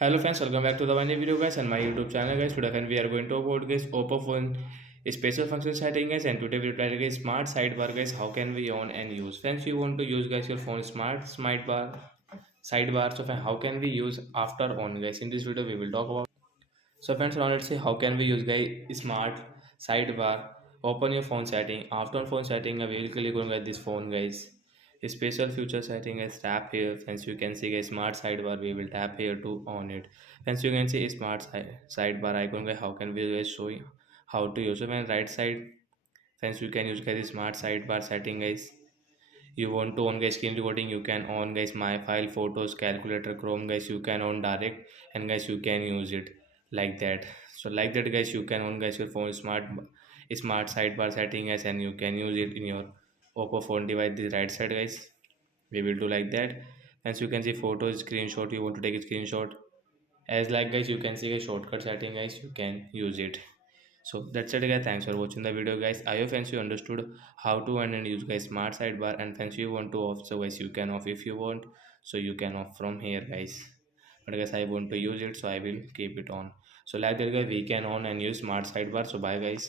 Hello friends, welcome back to the one new video guys and my YouTube channel guys. Today again we are going to about guys oppo phone special function setting guys, and today we will try to guys smart sidebar guys. How can we on and use? Friends, you want to use guys your phone smart bar sidebar. So friend, how can we use after on guys? In this video we will talk about. So friends, now let's see how can we use guys smart sidebar. Open your phone setting. After phone setting, we will click on guys this phone guys. Special feature setting is tap here. Friends, you can see guys smart sidebar. We will tap here to on it. Friends, you can see smart sidebar icon guys. How can we guys show you how to use it? When right side, friends, you can use guys smart sidebar setting guys. You want to on guys screen recording, you can on guys my file, photos, calculator, chrome guys, you can on direct, and guys you can use it like that. So like that guys, you can on guys your phone smart sidebar setting guys, and you can use it in your oppo phone device. The right side guys, we will do like that. As you can see photos, screenshot, you want to take a screenshot, as like guys you can see a shortcut setting guys, you can use it. So that's it guys, thanks for watching the video guys. I hope fans you understood how to earn and use guys smart sidebar, and fans you want to off, so guys you can off if you want, so you can off from here guys. But guys I want to use it, so I will keep it on. So like that guys, we can on and use smart sidebar. So bye guys.